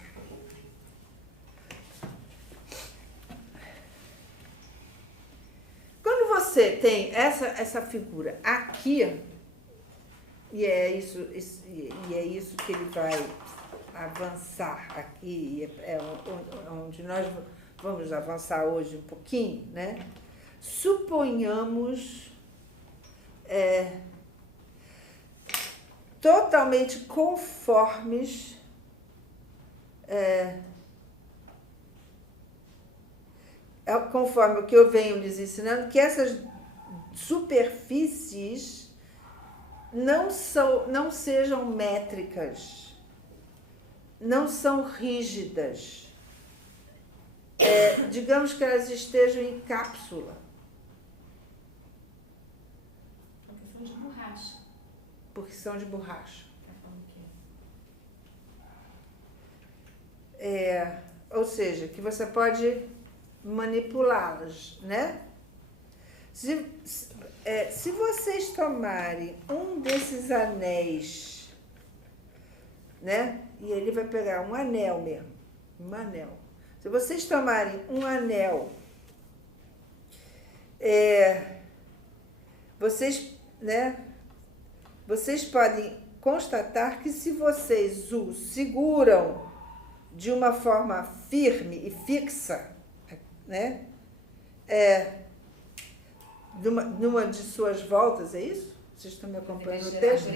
Quando você tem essa figura aqui, e é isso que ele vai avançar aqui, é onde nós vamos avançar hoje um pouquinho, né? Suponhamos totalmente conformes conforme o que eu venho lhes ensinando, que essas superfícies não sejam métricas, não são rígidas. Digamos que elas estejam em cápsula. Porque são de borracha. Porque são de borracha. Tá falando aqui. Ou seja, que você pode manipulá-las, né? Se vocês tomarem um desses anéis, né? E ele vai pegar um anel mesmo, um anel. Se vocês tomarem um anel, vocês podem constatar que se vocês o seguram de uma forma firme e fixa, né? Numa de suas voltas, é isso? Vocês estão me acompanhando no texto?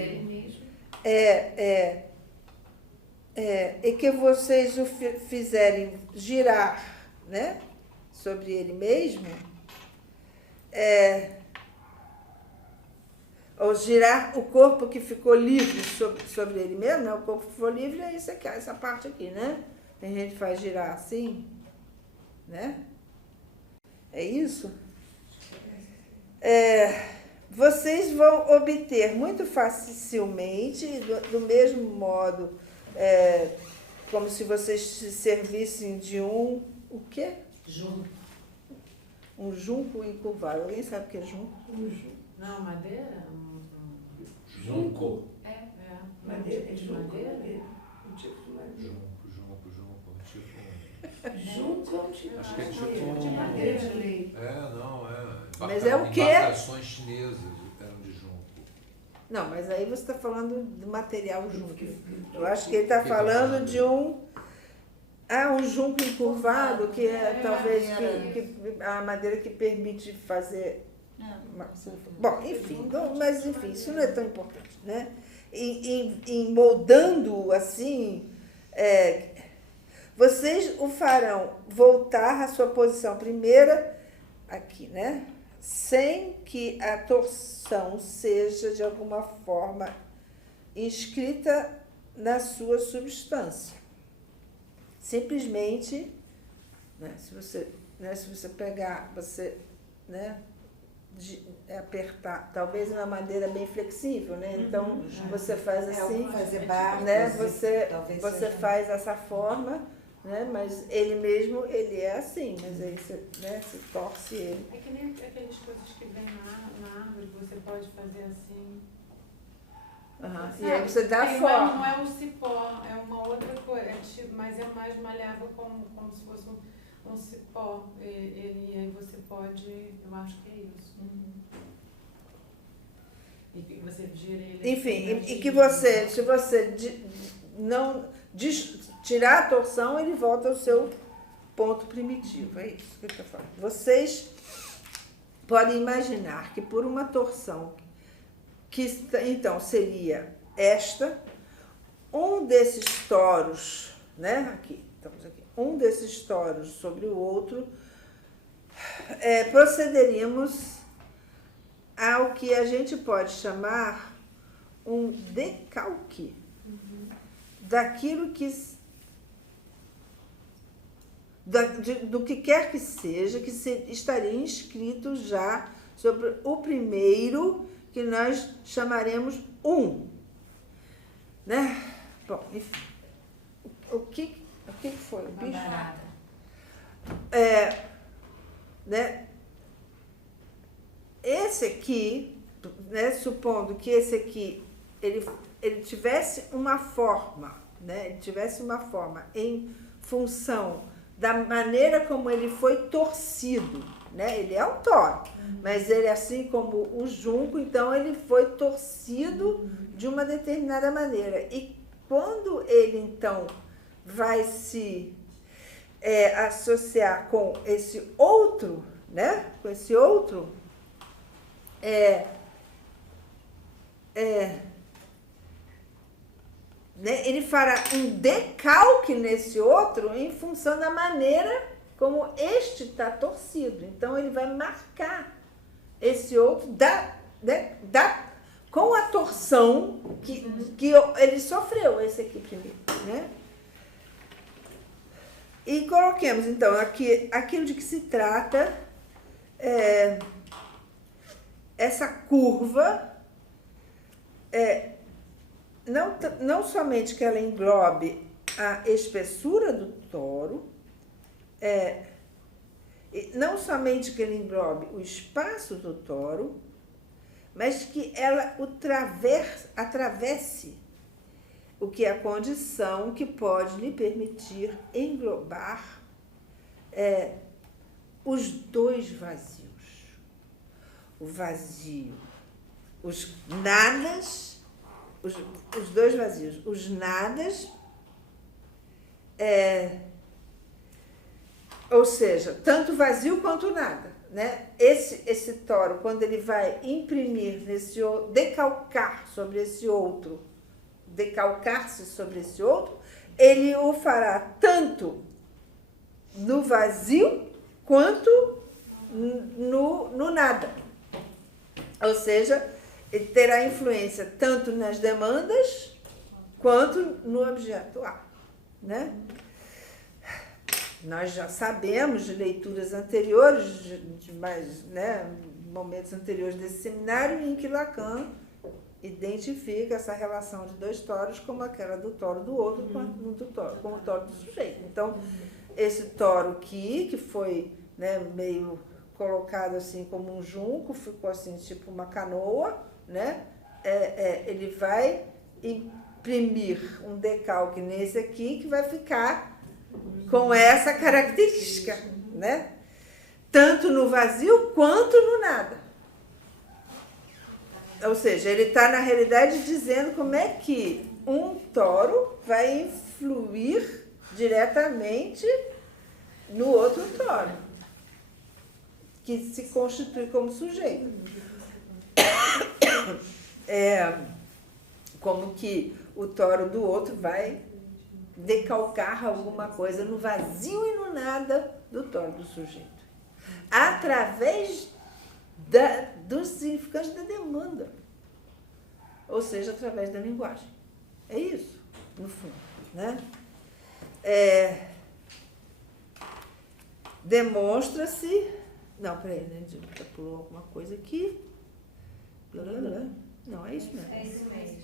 E que vocês o fizerem girar, né? Sobre ele mesmo, ou girar o corpo que ficou livre sobre ele mesmo, né? O corpo que ficou livre é isso aqui, essa parte aqui, né? Tem gente que faz girar assim, né? É isso? Vocês vão obter muito facilmente, do mesmo modo, como se vocês se servissem de o quê? Junco. Um junco encurvado. Alguém sabe o que é junco? Não, madeira? Junco. Madeira, de madeira? Um tipo de madeira. Junco. Junco é um tipo Acho que é de tipo madeira, de madeira de lei. Mas é o quê? Embarcações chinesas eram de junco. Não, mas aí você está falando do material junco. Eu acho que ele está falando de Um junco encurvado, que é talvez a madeira que permite fazer... Bom, enfim, mas enfim, isso não é tão importante, né? Em moldando assim, vocês o farão voltar à sua posição primeira, aqui, né? Sem que a torção seja de alguma forma inscrita na sua substância. Simplesmente, né, se você pegar, né, apertar, talvez uma madeira bem flexível, né? Então você faz assim, fazer barras, né? Você faz essa forma, né? Mas ele mesmo, ele é assim, mas aí você, né, você torce ele. É que nem aquelas coisas que vem na árvore, você pode fazer assim. E aí você dá a forma. Não é um cipó, é uma outra coisa, mas é mais malhável como se fosse um cipó. E aí você pode, eu acho que é isso. E você gira ele. Enfim, e que você, se você não tirar a torção, ele volta ao seu ponto primitivo. É isso que eu estou falando. Vocês podem imaginar que por uma torção, que então seria um desses toros, né? Aqui, estamos aqui. Um desses toros sobre o outro, procederíamos ao que a gente pode chamar um decalque daquilo que do que quer que seja, que estaria inscrito já sobre o primeiro, que nós chamaremos né? Bom, enfim. O que foi? O bicho? Né? Esse aqui, né, supondo que esse aqui ele tivesse uma forma, né? Ele tivesse uma forma em função da maneira como ele foi torcido, né? Ele é um toro, mas ele, assim como o junco, então ele foi torcido de uma determinada maneira. E quando ele, então, vai se associar com esse outro, né? Com esse outro, né? Ele fará um decalque nesse outro em função da maneira como este está torcido. Então, ele vai marcar esse outro com a torção que ele sofreu, esse aqui primeiro, né? E coloquemos, então, aqui aquilo de que se trata, essa curva, não somente que ela englobe a espessura do toro, não somente que ele englobe o espaço do toro, mas que ela atravesse o que é a condição que pode lhe permitir englobar os dois vazios. O vazio, os nadas, os dois vazios, os nadas, ou seja, tanto vazio quanto nada, né? Esse toro, quando ele vai imprimir nesse outro, decalcar-se sobre esse outro, ele o fará tanto no vazio quanto no nada. Ou seja, ele terá influência tanto nas demandas quanto no objeto A, né? Nós já sabemos de leituras anteriores, de mais, né, momentos anteriores desse seminário, em que Lacan identifica essa relação de dois toros como aquela do toro do outro com o toro do sujeito. Então, esse toro aqui, que foi, né, meio colocado assim como um junco, ficou assim tipo uma canoa, né? Ele vai imprimir um decalque nesse aqui que vai ficar com essa característica, né? Tanto no vazio quanto no nada. Ou seja, ele está, na realidade, dizendo como é que um toro vai influir diretamente no outro toro, que se constitui como sujeito. Como que o toro do outro vai decalcar alguma coisa no vazio e no nada do toro do sujeito, através dos significantes da demanda, ou seja, através da linguagem. É isso, no fundo, né? Demonstra-se... Não, peraí, né? Pulou alguma coisa aqui. Não, é isso mesmo. É isso mesmo.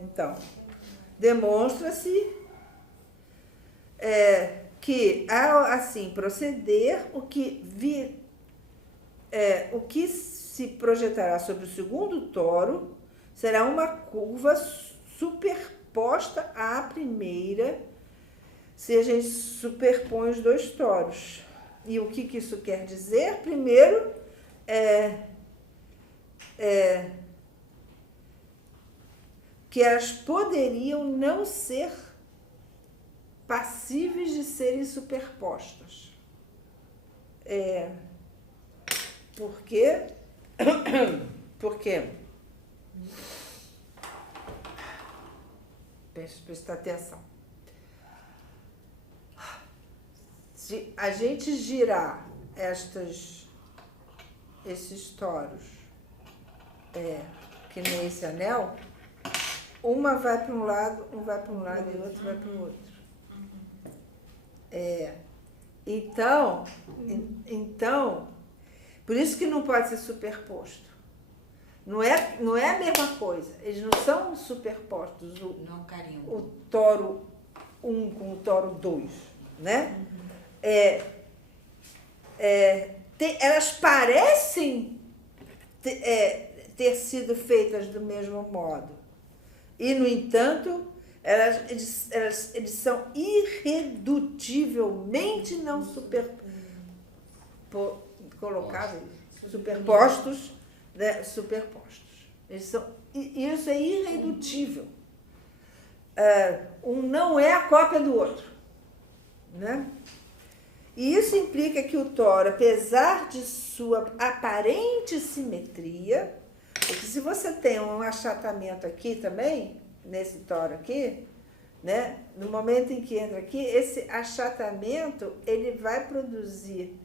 Então, demonstra-se que, ao assim proceder, o que se projetará sobre o segundo toro será uma curva superposta à primeira, se a gente superpõe os dois toros. E o que isso quer dizer? Primeiro, que elas poderiam não ser passíveis de serem superpostas. Por quê? Porque, presta atenção, se a gente girar esses toros, que nem esse anel, uma vai para um lado, um vai para um lado e o outro vai para o outro. Então, por isso que não pode ser superposto. Não é a mesma coisa. Eles não são superpostos. O toro 1 com o toro 2, né? Elas parecem ter sido feitas do mesmo modo. E, no entanto, eles são irredutivelmente não superpostos, né? Superpostos. Isso é irredutível. Um não é a cópia do outro, né? E isso implica que o toro, apesar de sua aparente simetria, porque se você tem um achatamento aqui também, nesse toro aqui, né? No momento em que entra aqui, esse achatamento, ele vai produzir,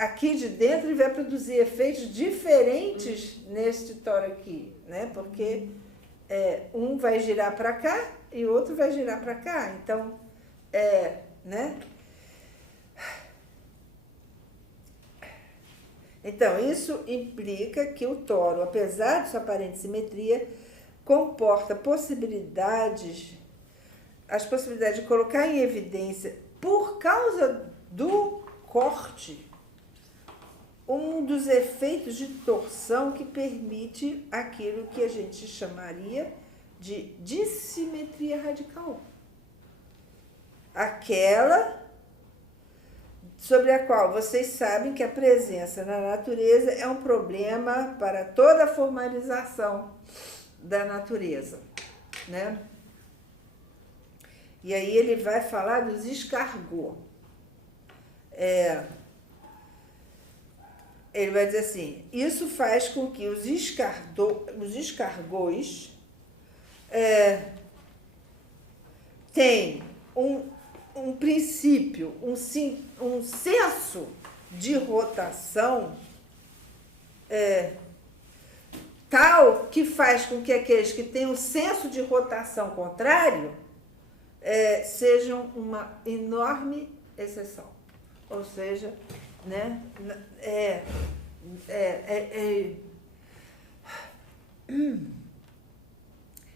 aqui de dentro, ele vai produzir efeitos diferentes neste toro aqui, né? Porque um vai girar para cá e o outro vai girar para cá. Então, né? Então, isso implica que o toro, apesar de sua aparente simetria, comporta as possibilidades de colocar em evidência, por causa do corte, um dos efeitos de torção que permite aquilo que a gente chamaria de dissimetria radical. Aquela sobre a qual vocês sabem que a presença na natureza é um problema para toda a formalização da natureza, né? E aí ele vai falar dos escargot. Ele vai dizer assim, isso faz com que os escargots tenham um princípio, um senso de rotação tal que faz com que aqueles que têm um senso de rotação contrário sejam uma enorme exceção. Ou seja, né,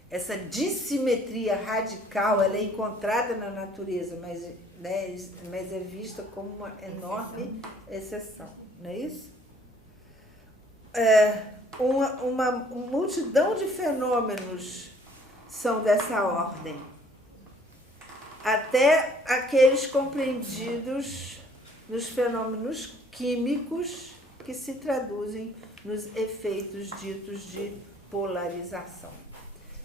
essa dissimetria radical, ela é encontrada na natureza, mas é vista como uma enorme exceção, não é isso? Uma multidão de fenômenos são dessa ordem, até aqueles compreendidos nos fenômenos químicos que se traduzem nos efeitos ditos de polarização.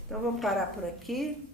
Então, vamos parar por aqui.